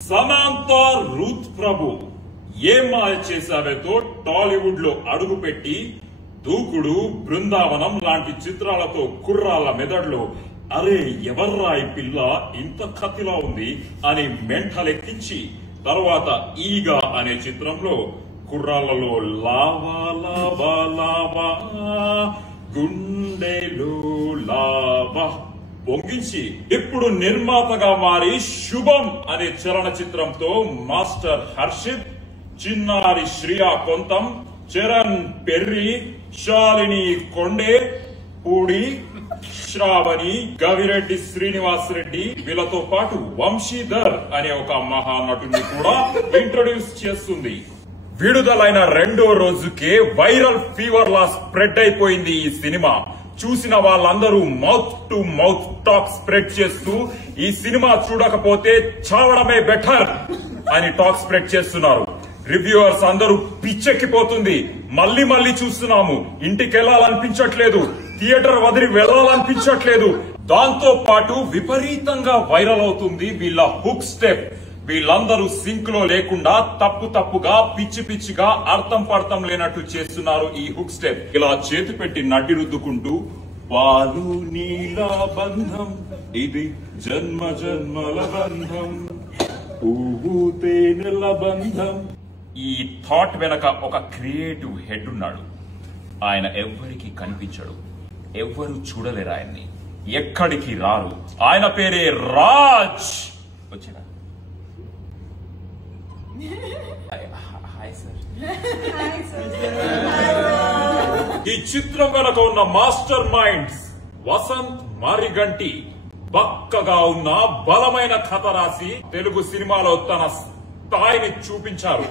Samantha Ruth ప్రభు ఏం మాయ చేశావేతో టాలీవుడ్ లో అడుగుపెట్టి దూకుడు, బృందావనం లాంటి చిత్రాలతో కుర్రాళ్ల మెదడులో అరే ఎవర్రా ఈ పిల్ల ఇంత కత్తిలా ఉంది అని మెంటలెక్కించి తర్వాత ఈగా అనే చిత్రంలో కుర్రాళ్లలో లావా లావా లావా గుండెలో లావా పొంగించి ఇప్పుడు నిర్మాతగా మారి శుభం అనే చలనచిత్రంతో మాస్టర్ హర్షిత్, చిన్నారి శ్రియా కొంతం, చరణ్ పెర్రి, శాలిని కొండే, పూడి శ్రావణి, గవిరెడ్డి శ్రీనివాస్ రెడ్డి వీళ్ళతో పాటు వంశీధర్ అనే ఒక మహానటుని కూడా ఇంట్రొడ్యూస్ చేస్తుంది. విడుదలైన రెండో రోజుకే వైరల్ ఫీవర్ లా స్ప్రెడ్ అయిపోయింది ఈ సినిమా. చూసిన వాళ్ళందరూ mouth to mouth talk spread చేస్తూ ఈ సినిమా చూడకపోతే చావడమే బెటర్ అని టాక్ స్ప్రెడ్ చేస్తున్నారు. రివ్యూవర్స్ అందరూ పిచ్చెక్కిపోతుంది, మళ్లీ మళ్లీ చూస్తున్నాము, ఇంటికి వెళ్లాలనిపించట్లేదు, థియేటర్ వదిలి వెళ్లాలనిపించట్లేదు. దాంతో పాటు విపరీతంగా వైరల్ అవుతుంది వీళ్ళ హుక్ స్టెప్. వీళ్ళందరూ సింక్ లో లేకుండా తప్పుగా పిచ్చి పిచ్చిగా అర్థం పర్థం లేనట్టు చేస్తున్నారు ఈ హుక్ స్టెప్. ఇలా చేతి పెట్టి నడ్డి రుద్దుకుంటూ పాలు నీల బంధం ఇది జన్మ జన్మల బంధం, పువ్వు తేనెల బంధం. ఈ థాట్ వెనక ఒక క్రియేటివ్ హెడ్ ఉన్నాడు. ఆయన ఎవ్వరికి కనిపించడు, ఎవ్వరు చూడలేరు ఆయన్ని, ఎక్కడికి రారు. ఆయన పేరే రాజ్. వచ్చిన ఈ చిత్రం వెనక ఉన్న మాస్టర్ మైండ్స్ వసంత్ మారిగంటి బక్కగా ఉన్న బలమైన కథ రాసి తెలుగు సినిమాలో తన స్థాయిని చూపించారు.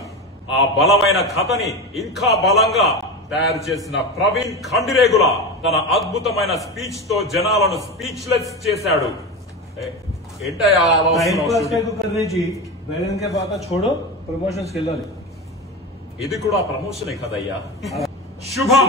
ఆ బలమైన కథని ఇంకా బలంగా తయారు చేసిన ప్రవీణ్ ఖండిరేగుల తన అద్భుతమైన స్పీచ్ తో జనాలను స్పీచ్లెస్ చేశాడు. ఇది కూడా ప్రమోషనే కదయ్యా. శుభం.